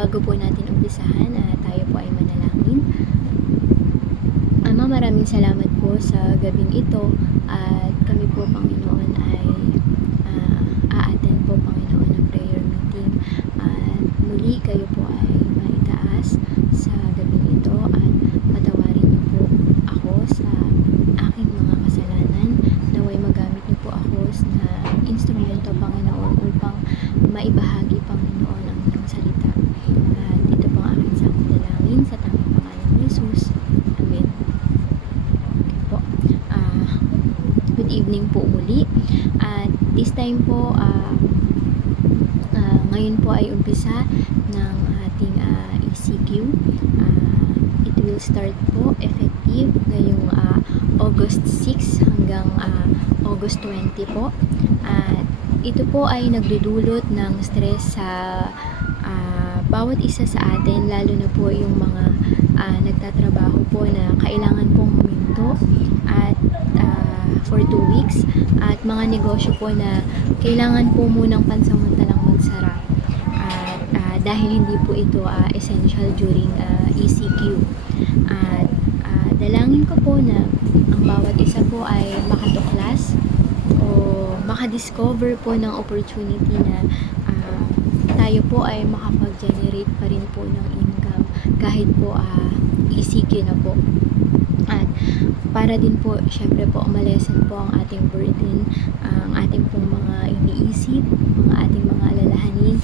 bago po natin umpisahan, tayo po ay manalangin. Ama, maraming salamat po sa gabing ito at kami po, Panginoon, ay a-attend po, Panginoon, ng prayer meeting at muli kayo po ay maitaas sa gabing ito at patawarin niyo po ako sa aking mga kasalanan. Naway magamit niyo po ako na instrumento, Panginoon, upang maibahagi, Panginoon, ang inyong salita. At ito po ang aking sakot dalangin sa tanging pangalan ni Jesus. Amen. Po. Good evening po muli. At this time po, ngayon po ay umpisa ng ating ECQ. It will start po effective ngayong August 6 hanggang August 20 po. At ito po ay nagdudulot ng stress sa bawat isa sa atin, lalo na po yung mga nagtatrabaho po na kailangan pong huminto at for 2 weeks, at mga negosyo po na kailangan po munang pansamantalang magsara at dahil hindi po ito essential during ECQ. At dalangin ko po na ang bawat isa po ay makatuklas o makadiscover po ng opportunity na tayo po ay makapag-generate pa rin po ng income kahit po ECQ na po. At para din po, syempre po, malesen po ang ating burden, ang ating pong mga iniisip, mga ating mga alalahanin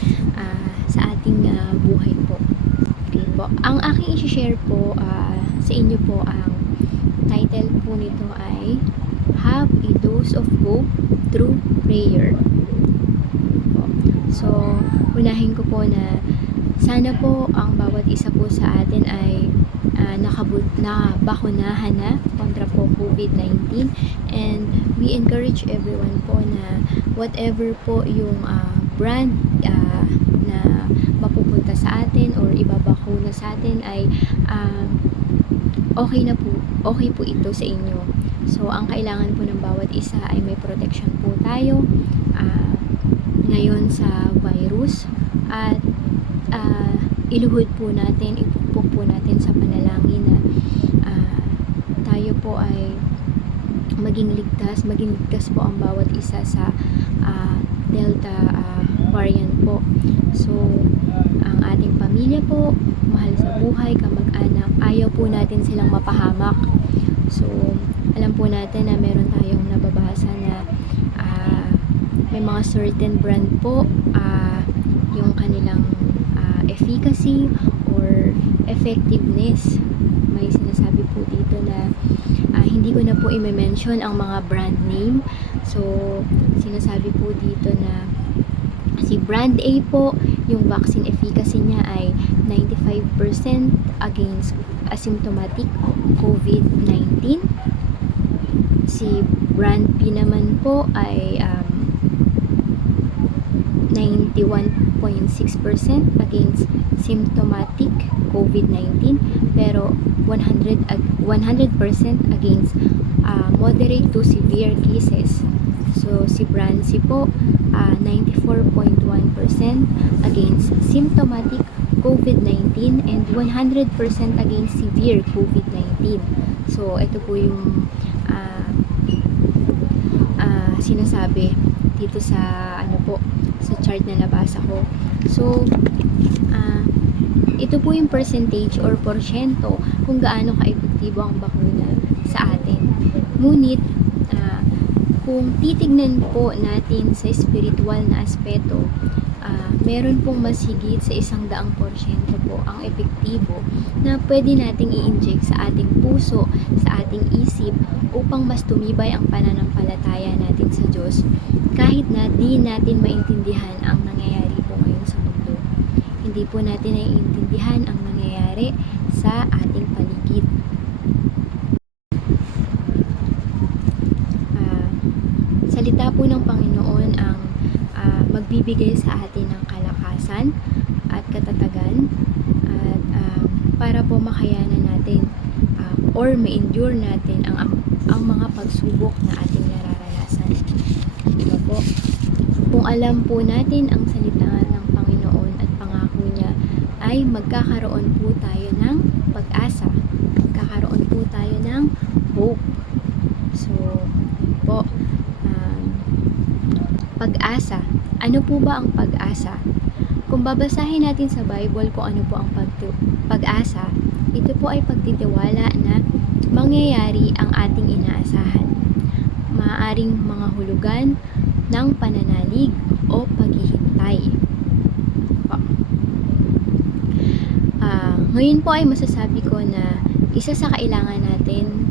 sa ating buhay po. Okay po. Ang aking i-share po sa inyo po, ang title po nito ay Have a Dose of Hope Through Prayer. So, unahin ko po na sana po ang bawat isa po sa atin ay nabakunahan na kontra po COVID-19, and we encourage everyone po na whatever po yung brand na mapupunta sa atin or ibabakuna sa atin ay okay po ito sa inyo. So, ang kailangan po ng bawat isa ay may protection po tayo ngayon sa virus, at iluhod po natin, ipukpok po natin sa panalangin na tayo po ay maging ligtas po ang bawat isa sa Delta variant po. So, ang ating pamilya po, mahal sa buhay, kamag-anak, ayaw po natin silang mapahamak. So, alam po natin na meron tayong nababasa na may mga certain brand po, yung kanilang efficacy or effectiveness, may sinasabi po dito na hindi ko na po i-mention ang mga brand name. So, sinasabi po dito na si brand A po, yung vaccine efficacy niya ay 95% against asymptomatic COVID-19. Si brand B naman po ay 91.6% against symptomatic COVID-19, pero 100% against moderate to severe cases. So, si brand C po, 94.1% against symptomatic COVID-19 and 100% against severe COVID-19. So, ito po yung sinasabi dito sa sa chart na nabasa ko. So, ito po yung percentage or porsyento kung gaano ka-epektibo ang bakuna sa atin. Ngunit, kung titignan po natin sa spiritual na aspeto, meron pong mas higit sa 100% po ang epektibo na pwede nating i-inject sa ating puso, sa ating isip, upang mas tumibay ang pananampalataya natin sa Diyos kahit na di natin maintindihan ang nangyayari po ngayon sa mundo. Hindi po natin naiintindihan ang nangyayari sa ating paligid. Salita po ng Panginoon ang magbibigay sa atin ng kalakasan at katatagan at para po makayanan natin or ma-endure natin ang mga pagsubok na ating nararanasan. Diba po? Kung alam po natin ang salita ng Panginoon at pangako niya, ay magkakaroon po tayo ng pag-asa. Magkakaroon po tayo ng hope. So, po, pag-asa. Ano po ba ang pag-asa? Kung babasahin natin sa Bible kung ano po ang pag-asa, ito po ay pagtitiwala na mangyayari ang ating inaasahan. Maaaring mga hulugan ng pananalig o paghihintay. Ngayon po ay masasabi ko na isa sa kailangan natin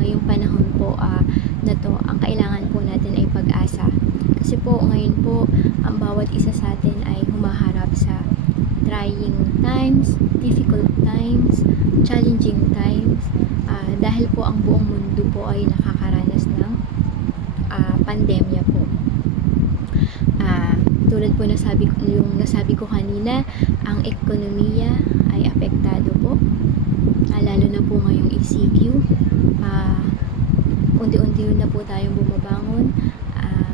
ngayong panahon po na to, ang kailangan po natin ay pag-asa. Kasi po ngayon po ang bawat isa sa atin ay humaharap sa trying times, difficult times, challenging times, dahil po ang buong mundo po ay nakakaranas ng pandemya po. Tulad po nasabi ko kanina, ang ekonomiya ay apektado po, lalo na po ngayong ECQ. Unti-unti na po tayong bumabangon,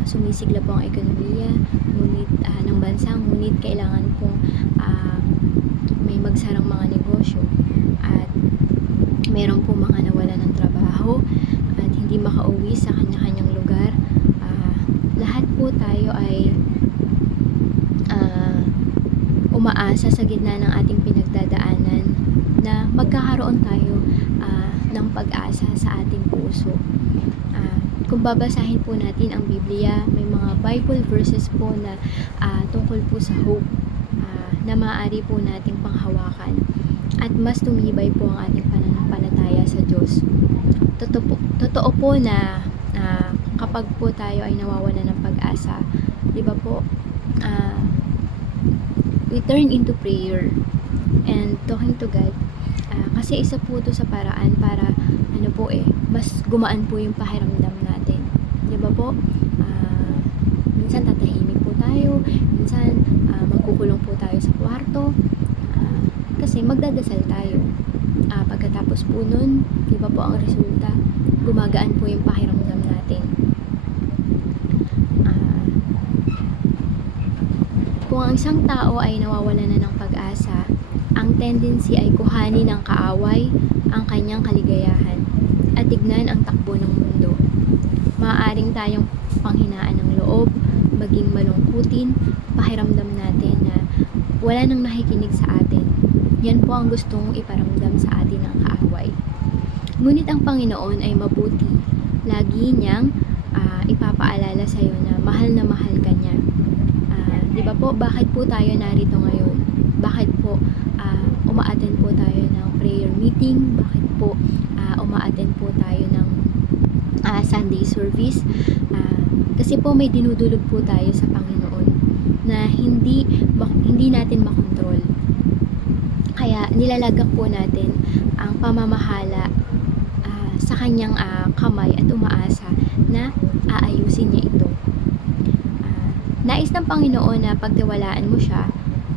sumisigla po ang ekonomiya ng bansa, ngunit kailangan pong may magsarang mga negosyo at meron po mga nawala ng trabaho at hindi makauwi sa kanya-kanyang lugar. Lahat po tayo ay umaasa sa gitna ng ating pinagdadaanan na magkakaroon tayo ng pag-asa sa ating puso. Kung babasahin po natin ang Biblia, may mga Bible verses po na tungkol po sa hope na maaari po nating panghawakan at mas tumibay po ang ating pananampalataya sa Diyos. Totoo po na kapag po tayo ay nawawala ng pag-asa, di ba po, we turn into prayer and talking to God. Kasi isa po ito sa paraan para mas gumaan po yung pakiramdam natin. Di ba po? Minsan tatahimik po tayo, minsan magkukulong po tayo sa kwarto, kasi magdadasal tayo. Pagkatapos po nun, di ba po ang resulta? Gumagaan po yung pakiramdam natin. Kung ang isang tao ay nawawala na ng pag-asa, ang tendency ay kuhanin ng kaaway ang kanyang kaligayahan at tignan ang takbo ng mundo. Maaaring tayong panghinaan ng loob, maging malungkutin, pakiramdam natin na wala nang nakikinig sa atin. Yan po ang gustong iparamdam sa atin ng kaaway. Ngunit ang Panginoon ay mabuti. Lagi niyang ipapaalala sa iyo na mahal ka niya. Di ba po, bakit po tayo narito ngayon? Bakit po uma-attend po tayo ng prayer meeting? Bakit po uma-attend po tayo ng Sunday service? Kasi po may dinudulog po tayo sa Panginoon na hindi natin makontrol. Kaya nilalagak po natin ang pamamahala sa kanyang kamay at umaasa na aayusin niya ito. Nais ng Panginoon na pagtiwalaan mo siya,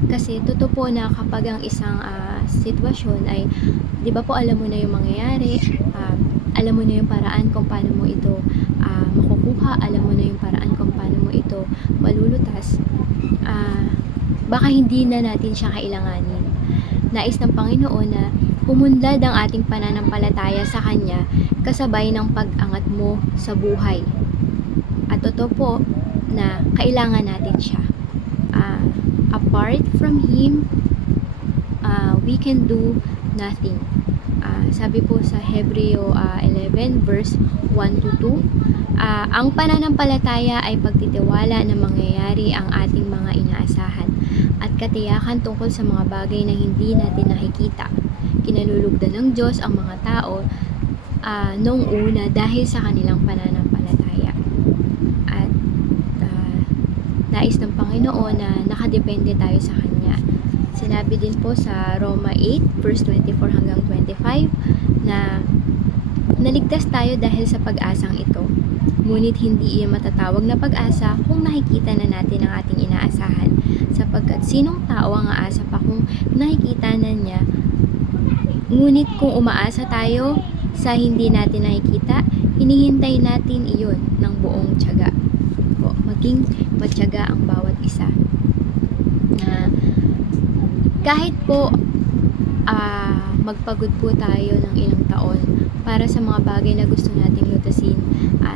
kasi totoo po na kapag ang isang sitwasyon ay, di ba po, alam mo na yung mangyayari, alam mo na yung paraan kung paano mo ito makukuha, alam mo na yung paraan kung paano mo ito malulutas, baka hindi na natin siya kailanganin. Nais ng Panginoon na umunlad ang ating pananampalataya sa Kanya kasabay ng pag-angat mo sa buhay. At totoo po na kailangan natin siya. Apart from Him, we can do nothing. Sabi po sa Hebreo 11 verse 1 to 2, ang pananampalataya ay pagtitiwala na mangyayari ang ating mga inaasahan at katiyakan tungkol sa mga bagay na hindi natin nakikita. Kinalulugdan ng Diyos ang mga tao noong una dahil sa kanilang pananampalataya. At nais ng Panginoon na nakadepende tayo sa Kanya. Sinabi din po sa Roma 8 verse 24 hanggang 25 na naligtas tayo dahil sa pag-asang ito. Ngunit hindi iyon matatawag na pag-asa kung nakikita na natin ang ating inaasahan, sapagkat sinong tao ang aasa pa kung nakikita na niya? Ngunit kung umaasa tayo sa hindi natin nakikita, hinihintay natin iyon ng buong tiyaga. Maging matyaga ang bawat isa. Kahit po magpagod po tayo ng ilang taon para sa mga bagay na gusto nating lutasin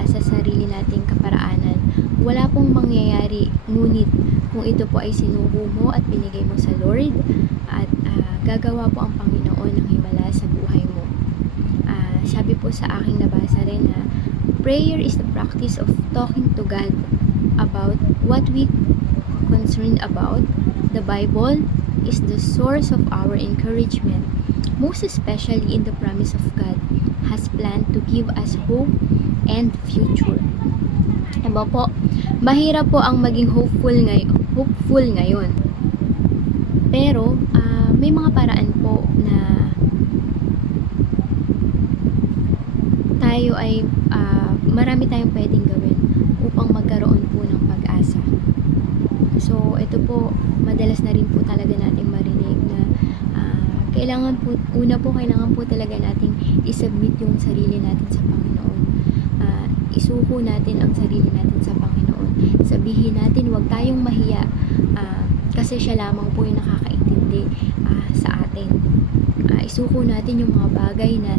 sa sarili nating kaparaanan, wala pong mangyayari. Ngunit kung ito po ay sinubo mo at binigay mo sa Lord, at gagawa po ang Panginoon ng himala sa buhay mo. Sabi po sa aking nabasa rin na prayer is the practice of talking to God about what we concerned about. The Bible is the source of our encouragement, most especially in the promise of God has planned to give us hope and future. Diba po, mahirap po ang maging hopeful ngayon. Pero may mga paraan po na tayo ay marami tayong pwedeng gawin upang magkaroon po ng pag-asa. So, ito po, madalas na rin po talaga nating marinig na kailangan po talaga nating isubmit yung sarili natin sa Panginoon. Isuko natin ang sarili natin sa Panginoon. Sabihin natin, huwag tayong mahiya kasi siya lamang po yung nakakaintindi sa atin. Isuko natin yung mga bagay na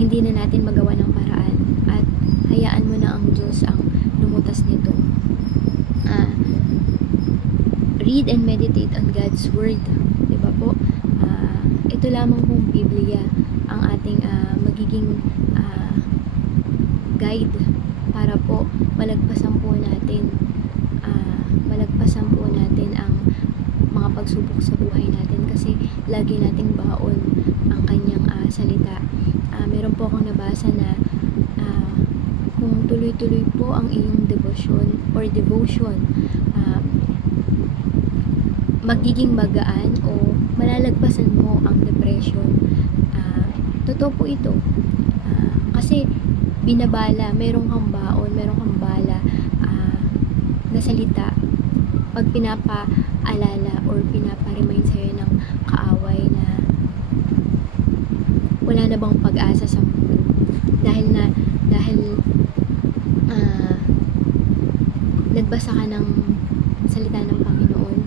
hindi na natin magawa ng paraan at hayaan mo na ang Diyos ang lumutas nito. Read and meditate on God's Word. Diba po? Ito lamang pong Biblia ang ating magiging guide para po malagpasan po natin ang mga pagsubok sa buhay natin, kasi lagi nating baon ang kanyang salita. Meron po akong nabasa na kung tuloy-tuloy po ang iyong devotion, magiging magaan o malalagpasan mo ang depression. Totoo po ito. Kasi binabala, merong kang baon, merong kang bala na salita. Pag pinapaalala or pinapa-remind sa'yo ng kaaway na wala na bang pag-asa sa mundo, dahil nagbasa ka ng salita ng Panginoon,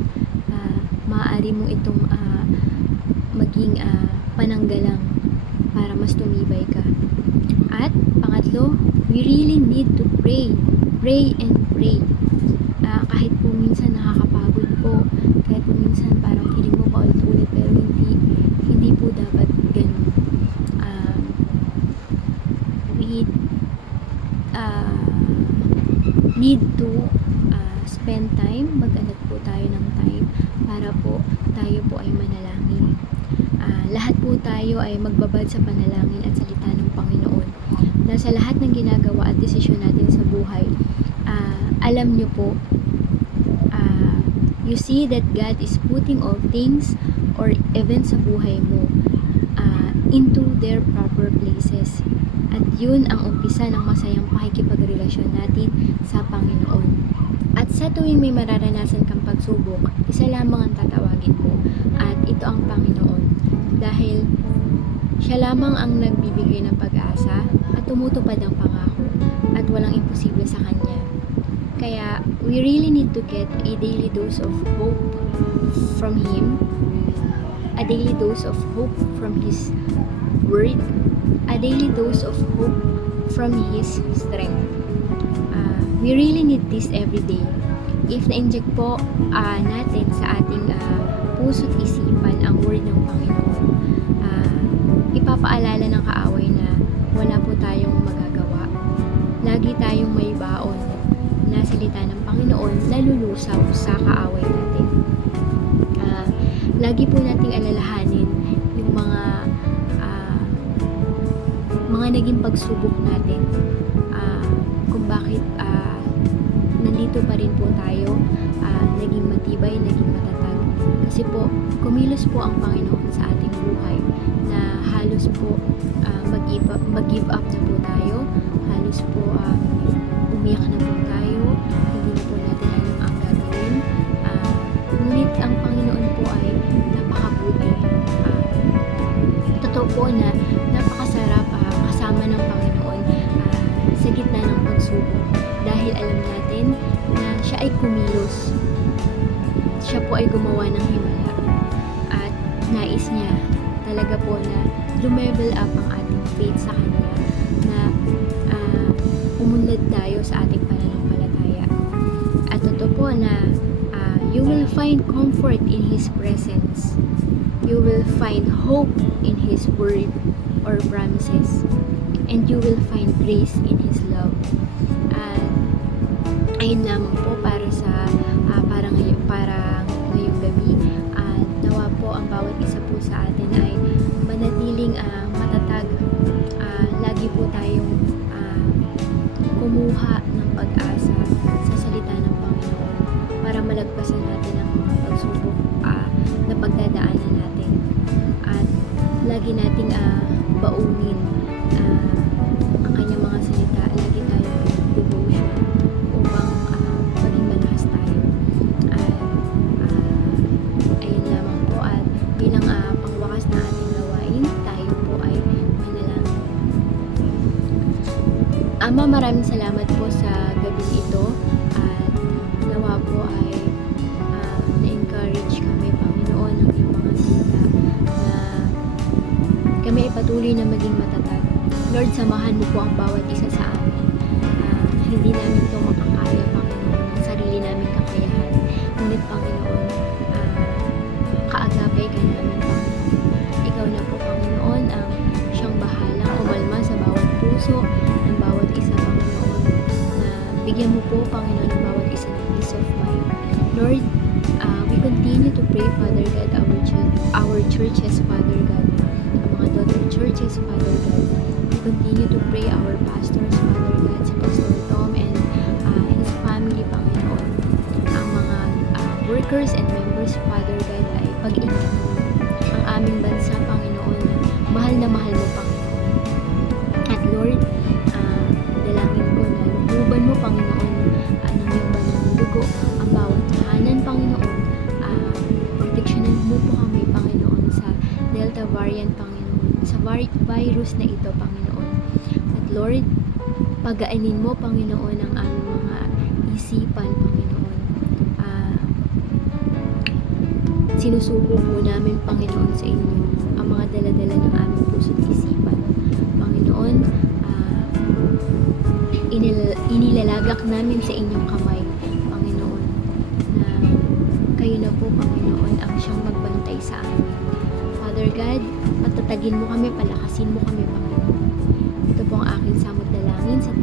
maaari mo itong maging pananggalang para mas tumibay ka. At pangatlo, we really need to pray and pray. Kahit po minsan nakakapagod po, kahit po minsan parang feeling mo paulit-ulit, pero hindi po dapat ganun. We need to spend time, mag-alat po tayo ng time para po tayo po ay manalangin. Lahat po tayo ay magbabad sa panalangin at salita ng Panginoon. Na sa lahat ng ginagawa at desisyon natin sa buhay, alam nyo po, you see that God is putting all things or events sa buhay mo into their proper places. At yun ang umpisa ng masayang pakikipagrelasyon natin sa Panginoon. At sa tuwing may mararanasan kang pagsubok, isa lamang ang tatawagin mo, at ito ang Panginoon. Dahil siya lamang ang nagbibigay ng pag-asa at tumutupad ng pangako, at walang imposible sa Kanya. Kaya we really need to get a daily dose of hope from Him, a daily dose of hope from His Word, a daily dose of hope from His strength. We really need this every day. If na-inject po natin sa ating puso't isipan ang word ng Panginoon, ipapaalala ng kaaway na wala po tayong magagawa. Lagi tayong may baon na salita ng Panginoon na lulusaw sa kaaway natin. Lagi po nating alalahanin yung mga naging pagsubok natin, kung bakit nandito pa rin po tayo, naging matibay, naging matatag. Kasi po, kumilos po ang Panginoon sa ating buhay na halos po mag-give up na po tayo, halos po umiyak na po tayo, hindi na po natin alam ang gagawin. Ngunit ang Panginoon po ay napakabuti. Totoo po na napakasarap kasama ng Panginoon sa gitna ng pagsubok, dahil alam natin na siya ay kumilos siya po ay gumawa ng himala at nais niya talaga po na lumevel up ang ating faith sa Kanya, na umunlad tayo sa ating pananampalataya. At totoo po na you will find comfort in His presence. You will find hope in His word or promises. And you will find grace in His love. At ayun lamang po para sa para ngayong gabi. At nawa po ang bawat isa po sa atin ay manatiling matatag. Lagi po tayong kumuha ng pag-asa sa salita ng Panginoon para malagpasan natin ang mga pagsubok na pagdadaanan natin. At lagi nating baunin ang kanyang mga salita. Lagi tayong devotion upang maging malakas tayo. At ayun lamang po, at bilang pangwakas na ating gawain, tayo po ay manalangin. Ama, maraming salamat po sa gabi ito, at nawa po ay na-encourage kami, Panginoon, ng iyong mga salita, na kami ay patuloy na maging matatag. Lord, samahan mo po ang bawat isa sa amin. Hindi namin ito makakaya, Panginoon, ng sarili namin kakayahan. Ngunit, Panginoon, kaagapay ka namin, Panginoon. Ikaw na po, Panginoon, ang siyang bahalang umalma sa bawat puso ng bawat isa, Panginoon, na bigyan mo po, Panginoon, ng bawat isa ng peace of mind. Lord, we continue to pray, Father God, our churches, Father God, ang mga daughter churches, Father God. We continue to pray our pastors, Father God, si Pastor Tom and his family, Panginoon. Ang mga workers and members, Father God, ay pag-ingatan mo ang aming bansa, Panginoon, na mahal mo, Panginoon. At Lord, dalangin ko na lububan mo, Panginoon, ng iyong banal na dugo ang bawat tahanan, Panginoon. Proteksyonan mo po kami, Panginoon, sa Delta variant, Panginoon, sa virus na ito, Panginoon. At Lord, pagaanin mo, Panginoon, ang aming mga isipan, Panginoon. Sinusuko po namin, Panginoon, sa inyo ang mga daladala ng aming puso't isipan. Panginoon, inilalagak namin sa inyong kamay, Panginoon, na kayo na po, Panginoon, ang siyang magbantay sa amin. Father God, patatagin mo kami, palakasin mo kami, Panginoon. Ito po ang aking samot dalangin sa